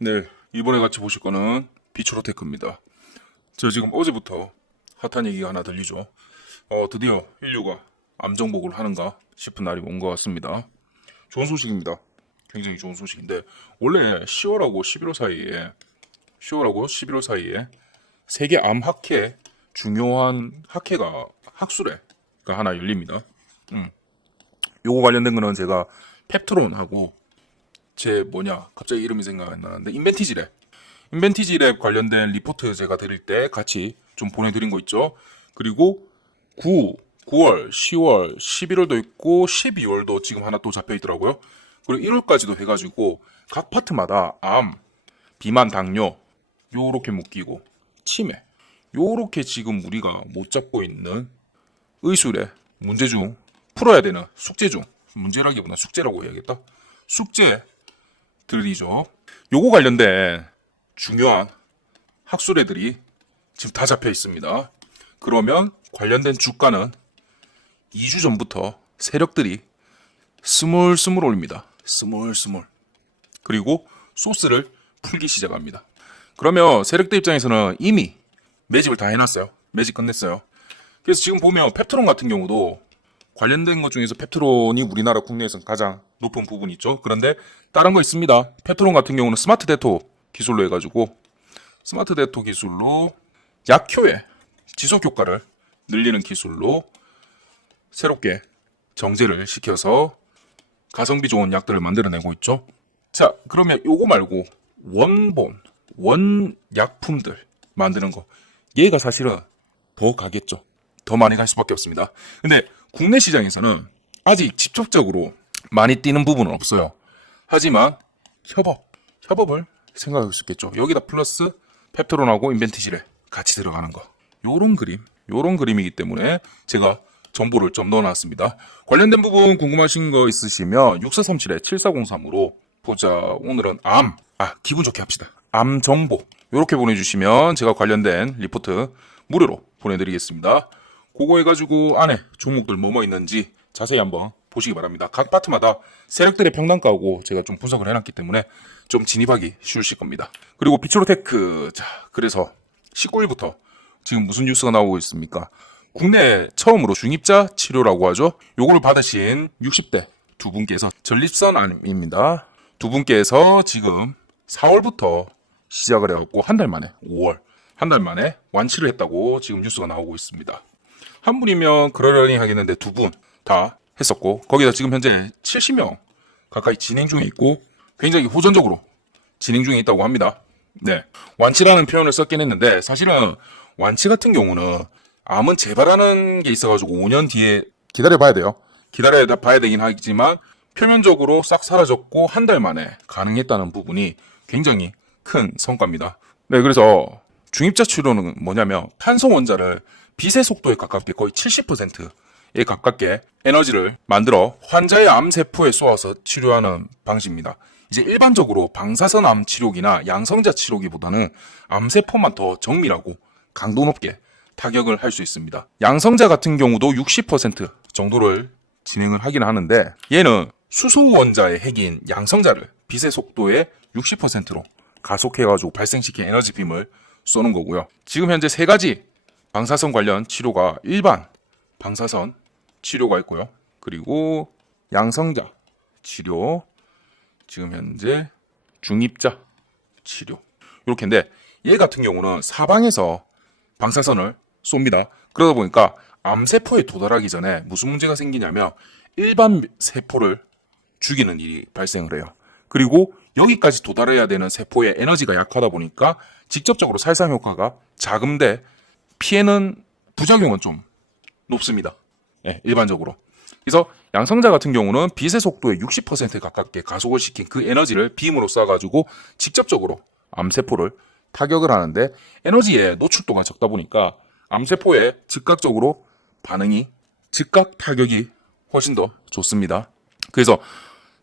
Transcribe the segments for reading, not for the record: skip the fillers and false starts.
네, 이번에 같이 보실 거는 비추로테크입니다. 저 지금 어제부터 핫한 얘기가 하나 들리죠. 드디어 인류가 암 정복을 하는가 싶은 날이 온 것 같습니다. 좋은 소식입니다. 굉장히 좋은 소식인데 원래 10월하고 11월 사이에 세계 암 학회 중요한 학회가 학술회가 하나 열립니다. 요거 관련된 거는 제가 펩트론하고 갑자기 이름이 생각이 안 나는데 인벤티지랩 관련된 리포트 제가 드릴 때 같이 좀 보내드린 거 있죠. 그리고 9월, 10월, 11월도 있고 12월도 지금 하나 또 잡혀 있더라고요. 그리고 1월까지도 해가지고 각 파트마다 암, 비만, 당뇨 요렇게 묶이고 치매 요렇게 지금 우리가 못 잡고 있는 의술의 문제 중 풀어야 되는 숙제 중 문제라기보다 숙제라고 해야겠다. 숙제들이죠. 요거 관련된 중요한 학술애들이 지금 다 잡혀 있습니다. 그러면 관련된 주가는 2주 전부터 세력들이 스물스물 올립니다. 스물스물. 그리고 소스를 풀기 시작합니다. 그러면 세력들 입장에서는 이미 매집을 다 해놨어요. 매집 끝냈어요. 그래서 지금 보면 펩트론 같은 경우도 관련된 것 중에서 펩트론이 우리나라 국내에서는 가장 높은 부분이 있죠. 그런데 다른 거 있습니다. 펩트론 같은 경우는 스마트 데토 기술로 해가지고 스마트 데토 기술로 약효의 지속 효과를 늘리는 기술로 새롭게 정제를 시켜서 가성비 좋은 약들을 만들어내고 있죠. 자, 그러면 요거 말고 원약품들 만드는 거 얘가 사실은 더 가겠죠. 더 많이 갈 수밖에 없습니다. 근데 국내 시장에서는 아직 직접적으로 많이 뛰는 부분은 없어요. 하지만 협업을 생각할 수 있겠죠. 여기다 플러스 펩트론하고 인벤티지를 같이 들어가는 거. 요런 그림이기 때문에 제가 정보를 좀 넣어놨습니다. 관련된 부분 궁금하신 거 있으시면 6437-7403으로 보자. 오늘은 기분 좋게 합시다. 암 정보 요렇게 보내주시면 제가 관련된 리포트 무료로 보내드리겠습니다. 그거 해가지고 안에 종목들 뭐뭐 있는지 자세히 한번 보시기 바랍니다. 각 파트마다 세력들의 평단가하고 제가 좀 분석을 해놨기 때문에 좀 진입하기 쉬우실 겁니다. 그리고 비추로테크, 자, 그래서 19일부터 지금 무슨 뉴스가 나오고 있습니까? 국내 처음으로 중입자 치료라고 하죠. 요거를 받으신 60대 두 분께서 전립선 암입니다. 두 분께서 지금 4월부터 시작을 해갖고 한 달 만에 5월 한 달 만에 완치를 했다고 지금 뉴스가 나오고 있습니다. 한 분이면 그러려니 하겠는데 두 분 다 했었고 거기다 지금 현재 70명 가까이 진행 중에 있고 굉장히 호전적으로 진행 중에 있다고 합니다. 네, 완치라는 표현을 썼긴 했는데 사실은 완치 같은 경우는 암은 재발하는 게 있어가지고 5년 뒤에 기다려봐야 돼요. 기다려봐야 되긴 하지만 표면적으로 싹 사라졌고 한 달 만에 가능했다는 부분이 굉장히 큰 성과입니다. 네, 그래서 중입자 치료는 뭐냐면 탄소 원자를 빛의 속도에 가깝게 거의 70%에 가깝게 에너지를 만들어 환자의 암세포에 쏘아서 치료하는 방식입니다. 이제 일반적으로 방사선 암 치료기나 양성자 치료기보다는 암세포만 더 정밀하고 강도 높게 타격을 할 수 있습니다. 양성자 같은 경우도 60% 정도를 진행을 하긴 하는데 얘는 수소 원자의 핵인 양성자를 빛의 속도의 60%로 가속해가지고 발생시킨 에너지 빔을 쏘는 거고요. 지금 현재 3가지 방사선 관련 치료가 일반 방사선 치료가 있고요. 그리고 양성자 치료, 지금 현재 중입자 치료 이렇게인데 얘 같은 경우는 사방에서 방사선을 쏩니다. 그러다 보니까 암세포에 도달하기 전에 무슨 문제가 생기냐면 일반 세포를 죽이는 일이 발생을 해요. 그리고 여기까지 도달해야 되는 세포의 에너지가 약하다 보니까 직접적으로 살상 효과가 작은데 피해는 부작용은 좀 높습니다. 네, 일반적으로. 그래서 양성자 같은 경우는 빛의 속도의 60% 가깝게 가속을 시킨 그 에너지를 빔으로 쏴가지고 직접적으로 암세포를 타격을 하는데 에너지의 노출도가 적다 보니까 암세포에 즉각 타격이 훨씬 더 좋습니다. 그래서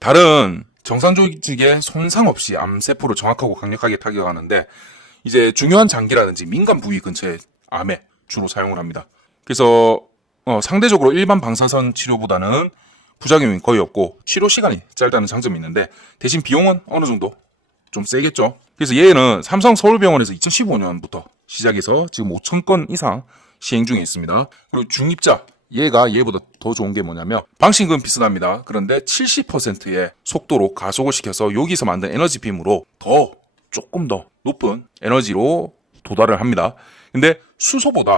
다른 정상 조직에 손상 없이 암세포를 정확하고 강력하게 타격하는데 이제 중요한 장기라든지 민간 부위 근처에 암에 주로 사용을 합니다. 그래서 상대적으로 일반 방사선 치료보다는 부작용이 거의 없고 치료 시간이 짧다는 장점이 있는데 대신 비용은 어느 정도 좀 세겠죠. 그래서 얘는 삼성 서울병원에서 2015년부터 시작해서 지금 5,000건 이상 시행 중에 있습니다. 그리고 중입자, 얘가 얘보다 더 좋은 게 뭐냐면 방식은 비슷합니다. 그런데 70%의 속도로 가속을 시켜서 여기서 만든 에너지 빔으로 조금 더 높은 에너지로 도달을 합니다. 근데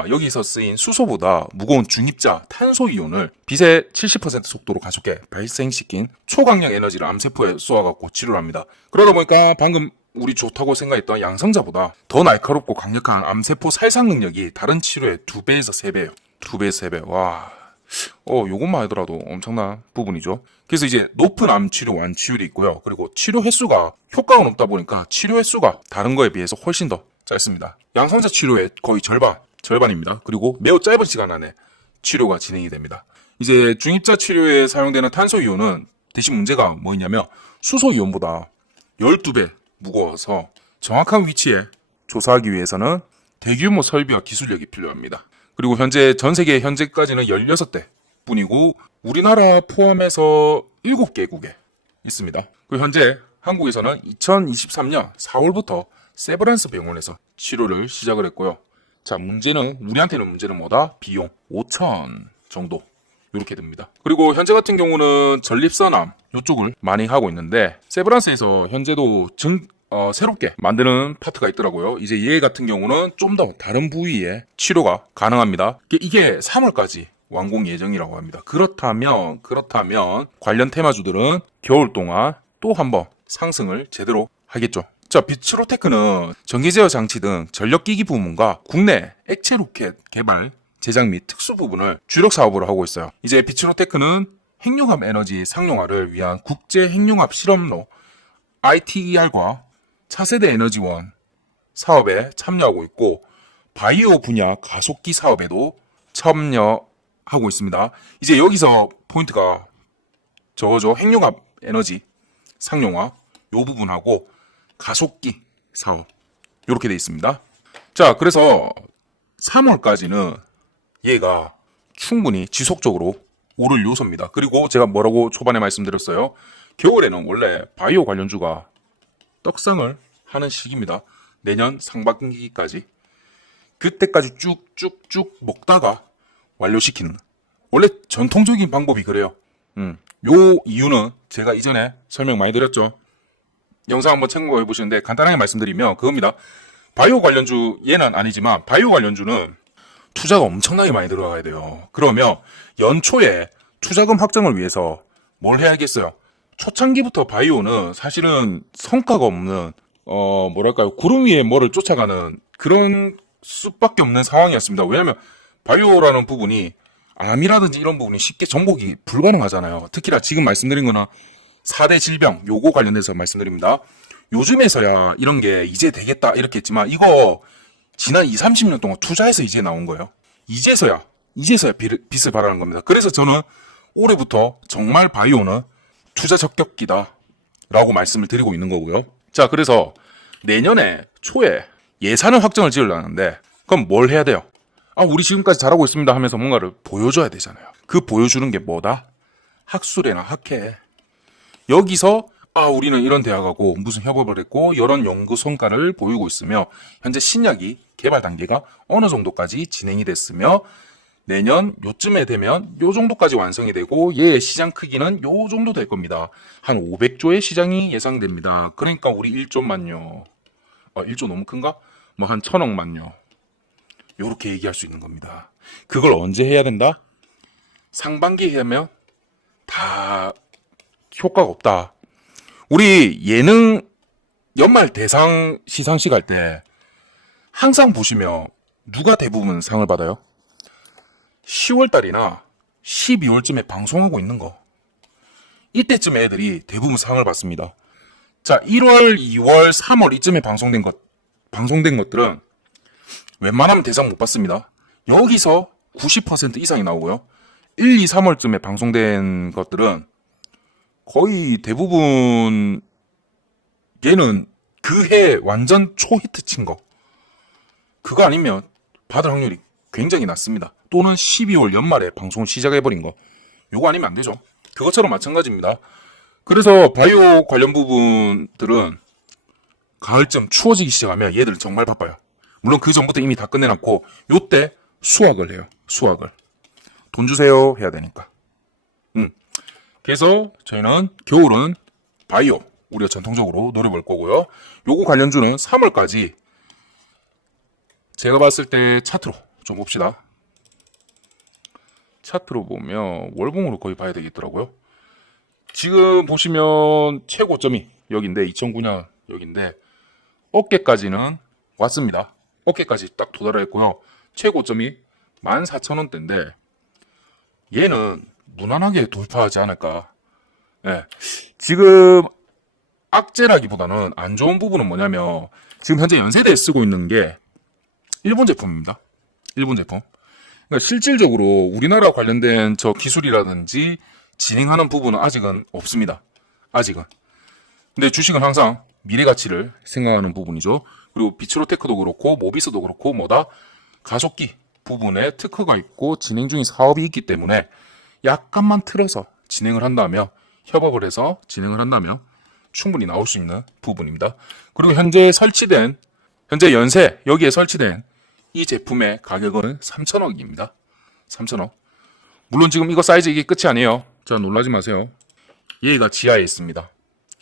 여기서 쓰인 수소보다 무거운 중입자 탄소이온을 빛의 70% 속도로 가속해 발생시킨 초강력 에너지를 암세포에 쏘아갖고 치료를 합니다. 그러다 보니까 방금 우리 좋다고 생각했던 양성자보다 더 날카롭고 강력한 암세포 살상 능력이 다른 치료의 2배에서 3배예요. 2배에서 3배. 와. 요것만 하더라도 엄청난 부분이죠. 그래서 이제 높은 암 치료 완치율이 있고요. 그리고 치료 횟수가 효과가 높다 보니까 치료 횟수가 다른 거에 비해서 훨씬 더 짧습니다. 양성자 치료의 거의 절반입니다. 그리고 매우 짧은 시간 안에 치료가 진행이 됩니다. 이제 중입자 치료에 사용되는 탄소이온은 대신 문제가 뭐였냐면 수소이온보다 12배 무거워서 정확한 위치에 조사하기 위해서는 대규모 설비와 기술력이 필요합니다. 그리고 전 세계 현재까지는 16대 뿐이고 우리나라 포함해서 7개국에 있습니다. 그리고 현재 한국에서는 2023년 4월부터 세브란스 병원에서 치료를 시작을 했고요. 자, 우리한테는 문제는 뭐다? 비용 5천 정도 이렇게 됩니다. 그리고 현재 같은 경우는 전립선암 이쪽을 많이 하고 있는데 세브란스에서 현재도 새롭게 만드는 파트가 있더라고요. 이제 얘 같은 경우는 좀 더 다른 부위에 치료가 가능합니다. 이게 3월까지 완공 예정이라고 합니다. 그렇다면 관련 테마주들은 겨울 동안 또 한번 상승을 제대로 하겠죠. 자, 비츠로테크는 전기 제어 장치 등 전력기기 부문과 국내 액체 로켓 개발, 제작 및 특수 부분을 주력 사업으로 하고 있어요. 이제 비츠로테크는 핵융합 에너지 상용화를 위한 국제 핵융합 실험로 ITER과 차세대 에너지원 사업에 참여하고 있고 바이오 분야 가속기 사업에도 참여하고 있습니다. 이제 여기서 포인트가 핵융합 에너지 상용화 요 부분하고 가속기 사업 이렇게 돼 있습니다. 자, 그래서 3월까지는 얘가 충분히 지속적으로 오를 요소입니다. 그리고 제가 뭐라고 초반에 말씀드렸어요. 겨울에는 원래 바이오 관련주가 떡상을 하는 시기입니다. 내년 상반기까지. 그때까지 쭉쭉쭉 먹다가 완료시키는. 원래 전통적인 방법이 그래요. 요 이유는 제가 이전에 설명 많이 드렸죠. 영상 한번 참고해 보시는데 간단하게 말씀드리면 그겁니다. 바이오 관련주, 얘는 아니지만 바이오 관련주는 투자가 엄청나게 많이 들어가야 돼요. 그러면 연초에 투자금 확정을 위해서 뭘 해야겠어요? 초창기부터 바이오는 사실은 성과가 없는 구름 위에 뭐를 쫓아가는 그런 수밖에 없는 상황이었습니다. 왜냐하면 바이오라는 부분이 암이라든지 이런 부분이 쉽게 정복이 불가능하잖아요. 특히나 지금 말씀드린 거는 4대 질병 요거 관련해서 말씀드립니다. 요즘에서야 이런 게 이제 되겠다 이렇게 했지만 이거 지난 20-30년 동안 투자해서 이제 나온 거예요. 이제서야 빛을 발하는 겁니다. 그래서 저는 올해부터 정말 바이오는 투자 적격기다 라고 말씀을 드리고 있는 거고요. 자, 그래서 내년에 초에 예산을 확정을 지으려는데 그럼 뭘 해야 돼요? 우리 지금까지 잘하고 있습니다 하면서 뭔가를 보여줘야 되잖아요. 그 보여주는 게 뭐다? 학술회나 학회. 여기서 우리는 이런 대학하고 무슨 협업을 했고 이런 연구 성과를 보이고 있으며 현재 신약이 개발 단계가 어느 정도까지 진행이 됐으며 내년 요쯤에 되면 요 정도까지 완성이 되고 얘의 시장 크기는 요 정도 될 겁니다. 한 500조의 시장이 예상됩니다. 그러니까 우리 1조만요. 1조 너무 큰가? 뭐 한 1,000억만요. 요렇게 얘기할 수 있는 겁니다. 그걸 언제 해야 된다? 상반기에 하면 다 효과가 없다. 우리 예능 연말 대상 시상식 할 때 항상 보시면 누가 대부분 상을 받아요? 10월달이나 12월쯤에 방송하고 있는 거. 이때쯤에 애들이 대부분 상을 받습니다. 자, 1월, 2월, 3월 이쯤에 방송된 것들은 웬만하면 대상 못 받습니다. 여기서 90% 이상이 나오고요. 1, 2, 3월쯤에 방송된 것들은 거의 대부분 얘는 그 해 완전 초히트 친 거. 그거 아니면 받을 확률이 굉장히 낮습니다. 또는 12월 연말에 방송을 시작해버린 거. 요거 아니면 안 되죠. 그것처럼 마찬가지입니다. 그래서 바이오 관련 부분들은 가을쯤 추워지기 시작하면 얘들은 정말 바빠요. 물론 그 전부터 이미 다 끝내놨고 요때 수확을 해요. 수확을. 돈 주세요 해야 되니까. 그래서 저희는 겨울은 바이오 우리가 전통적으로 노려볼 거고요. 요거 관련주는 3월까지 제가 봤을 때 차트로 좀 봅시다. 차트로 보면 월봉으로 거의 봐야 되겠더라고요. 지금 보시면 최고점이 여기인데 2009년 여기인데 어깨까지는 왔습니다. 어깨까지 딱 도달했고요. 최고점이 14,000원대인데 얘는 무난하게 돌파하지 않을까. 예. 지금 악재라기보다는 안 좋은 부분은 뭐냐면 지금 현재 연세대에 쓰고 있는 게 일본 제품입니다. 일본 제품. 그러니까 실질적으로 우리나라 관련된 저 기술이라든지 진행하는 부분은 아직은 없습니다. 아직은. 근데 주식은 항상 미래 가치를 생각하는 부분이죠. 그리고 비츠로테크도 그렇고 모비스도 그렇고 뭐다 가속기 부분에 특허가 있고 진행 중인 사업이 있기 때문에 약간만 틀어서 진행을 한다면 협업을 해서 진행을 한다면 충분히 나올 수 있는 부분입니다. 그리고 현재 연세 여기에 설치된 이 제품의 가격은 3,000원입니다. 3,000원. 물론 지금 이거 사이즈 이게 끝이 아니에요. 자, 놀라지 마세요. 얘가 지하에 있습니다.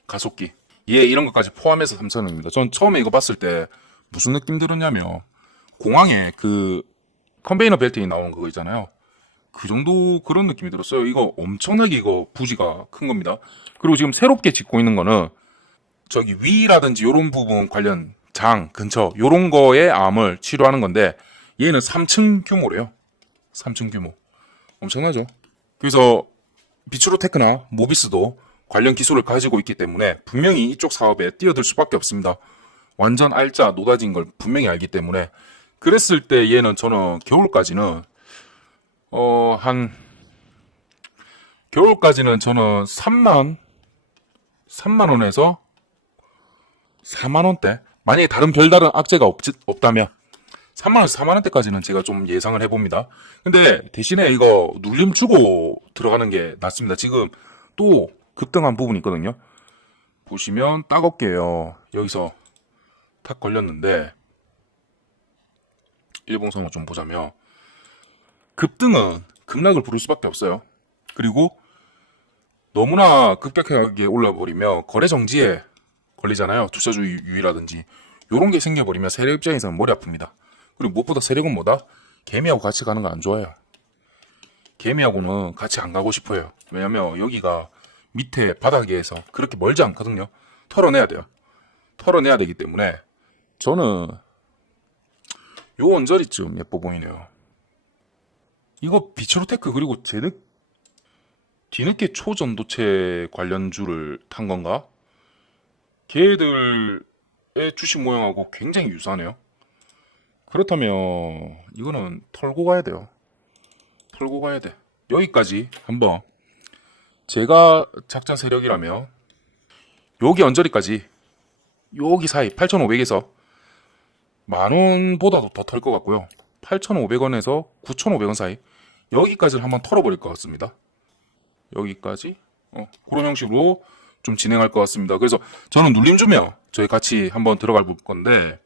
가속기. 얘 이런 것까지 포함해서 3,000원입니다. 전 처음에 이거 봤을 때 무슨 느낌 들었냐면 공항에 그 컨베이너 벨트에 나오는 그거 있잖아요. 그 정도 그런 느낌이 들었어요. 이거 엄청나게 이거 부지가 큰 겁니다. 그리고 지금 새롭게 짓고 있는 거는 저기 위라든지 요런 부분 관련 장 근처 요런 거에 암을 치료하는 건데 얘는 3층 규모래요. 3층 규모. 엄청나죠? 그래서 비츠로테크나 모비스도 관련 기술을 가지고 있기 때문에 분명히 이쪽 사업에 뛰어들 수밖에 없습니다. 완전 알짜 노다진 걸 분명히 알기 때문에 그랬을 때 얘는 저는 겨울까지는 겨울까지는 저는 3만 원에서 4만 원대. 만약에 별다른 악재가 없다면 3만 원에서 4만 원대까지는 제가 좀 예상을 해봅니다. 근데 대신에 이거 눌림 주고 들어가는 게 낫습니다. 지금 또 급등한 부분이 있거든요. 보시면 따갑게요. 여기서 탁 걸렸는데 일봉선을 좀 보자면 급등은 급락을 부를 수밖에 없어요. 그리고 너무나 급격하게 올라버리면 거래 정지에 걸리잖아요. 투자주 유의라든지 요런 게 생겨버리면 세력 입장에서는 머리 아픕니다. 그리고 무엇보다 세력은 뭐다? 개미하고 같이 가는 거 안 좋아해요. 개미하고는 같이 안 가고 싶어요. 왜냐면 여기가 밑에 바닥에서 그렇게 멀지 않거든요. 털어내야 돼요. 털어내야 되기 때문에 저는 요 언저리 좀 예뻐 보이네요. 이거 비츠로테크 그리고 뒤늦게 초전도체 관련주를 탄 건가? 걔들의 주식 모양하고 굉장히 유사하네요. 그렇다면 이거는 털고 가야 돼요. 털고 가야 돼. 여기까지 한번 제가 작전 세력이라면 여기 언저리까지 여기 사이 8,500에서 만원보다도 더 털 것 같고요. 8,500원에서 9,500원 사이 여기까지를 한번 털어버릴 것 같습니다. 여기까지 그런 형식으로 좀 진행할 것 같습니다. 그래서 저는 눌림 주면 저희 같이 한번 들어가 볼 건데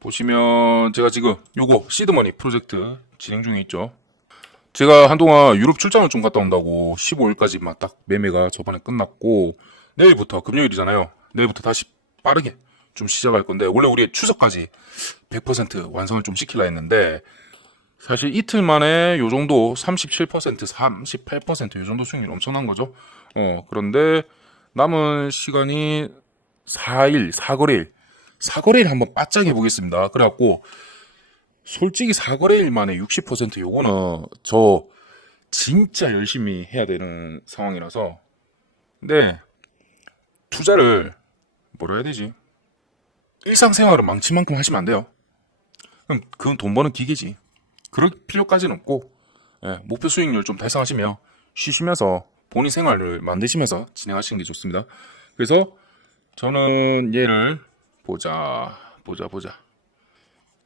보시면 제가 지금 요거 시드머니 프로젝트 진행 중에 있죠. 제가 한동안 유럽 출장을 좀 갔다 온다고 15일까지만 딱 매매가 저번에 끝났고 내일부터 금요일이잖아요. 내일부터 다시 빠르게 좀 시작할 건데 원래 우리 추석까지 100% 완성을 좀 시키려 했는데 사실 이틀 만에 요 정도 37%, 38% 요 정도 수익률 엄청난 거죠. 그런데 남은 시간이 4일, 사거래일 한번 바짝 해보겠습니다. 그래갖고 솔직히 사거래일 만에 60% 요거는 저 진짜 열심히 해야 되는 상황이라서 근데 투자를 뭐라 해야 되지? 일상생활을 망치만큼 하시면 안 돼요. 그럼 그건 돈 버는 기계지. 그럴 필요까지는 없고 목표 수익률 좀 달성하시면 쉬시면서 본인 생활을 만드시면서 진행하시는 게 좋습니다. 그래서 저는 얘를 보자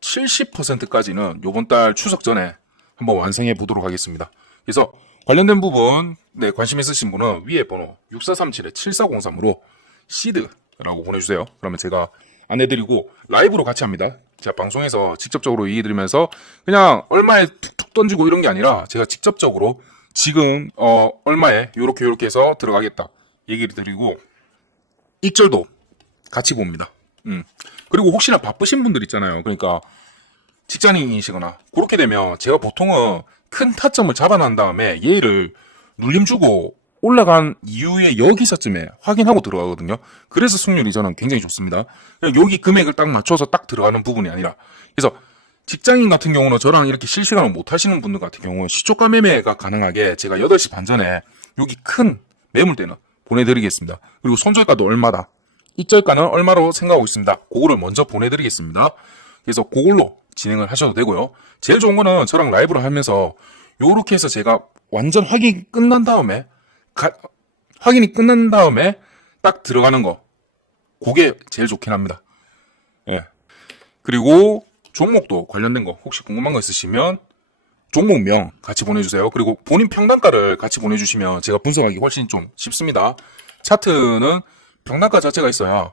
70%까지는 요번 달 추석 전에 한번 완성해 보도록 하겠습니다. 그래서 관련된 부분 관심 있으신 분은 위에 번호 6437-7403으로 시드 라고 보내주세요. 그러면 제가 안내드리고 라이브로 같이 합니다. 제가 방송에서 직접적으로 얘기 드리면서 그냥 얼마에 툭툭 던지고 이런 게 아니라 제가 직접적으로 지금 얼마에 요렇게 해서 들어가겠다 얘기를 드리고 입절도 같이 봅니다. 그리고 혹시나 바쁘신 분들 있잖아요. 그러니까 직장인이시거나 그렇게 되면 제가 보통은 큰 타점을 잡아난 다음에 얘를 눌림 주고 올라간 이후에 여기서쯤에 확인하고 들어가거든요. 그래서 승률이 저는 굉장히 좋습니다. 여기 금액을 딱 맞춰서 딱 들어가는 부분이 아니라 그래서 직장인 같은 경우는 저랑 이렇게 실시간을 못 하시는 분들 같은 경우는 시초가 매매가 가능하게 제가 8시 반 전에 여기 큰 매물대는 보내드리겠습니다. 그리고 손절가도 얼마다, 입절가는 얼마로 생각하고 있습니다. 그거를 먼저 보내드리겠습니다. 그래서 그걸로 진행을 하셔도 되고요. 제일 좋은 거는 저랑 라이브를 하면서 요렇게 해서 제가 완전 확인이 끝난 다음에 딱 들어가는 거, 그게 제일 좋긴 합니다. 예. 그리고 종목도 관련된 거 혹시 궁금한 거 있으시면 종목명 같이 보내주세요. 그리고 본인 평단가를 같이 보내주시면 제가 분석하기 훨씬 좀 쉽습니다. 차트는 평단가 자체가 있어야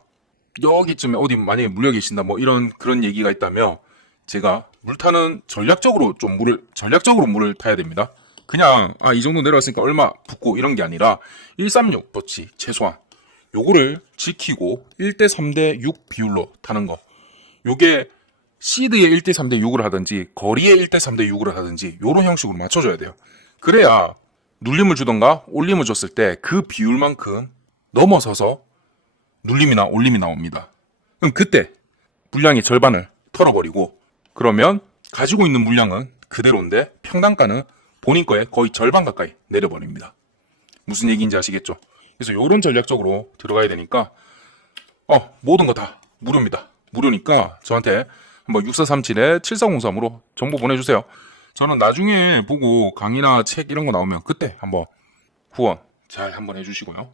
여기쯤에 어디 만약에 물려 계신다 뭐 이런 그런 얘기가 있다면 제가 물타는 전략적으로 물을 타야 됩니다. 그냥 이 정도 내려왔으니까 얼마 붙고 이런 게 아니라 136 버치 최소한 요거를 지키고 1대 3대 6 비율로 타는 거. 요게 시드의 1대 3대 6을 하든지 거리의 1대 3대 6을 하든지 요런 형식으로 맞춰줘야 돼요. 그래야 눌림을 주던가 올림을 줬을 때 그 비율만큼 넘어서서 눌림이나 올림이 나옵니다. 그럼 그때 물량의 절반을 털어버리고 그러면 가지고 있는 물량은 그대로인데 평단가는 본인 거에 거의 절반 가까이 내려버립니다. 무슨 얘기인지 아시겠죠? 그래서 요런 전략적으로 들어가야 되니까 모든 거 다 무료입니다. 무료니까 저한테 한번 6437-7403으로 정보 보내주세요. 저는 나중에 보고 강의나 책 이런 거 나오면 그때 한번 후원 잘 한번 해주시고요.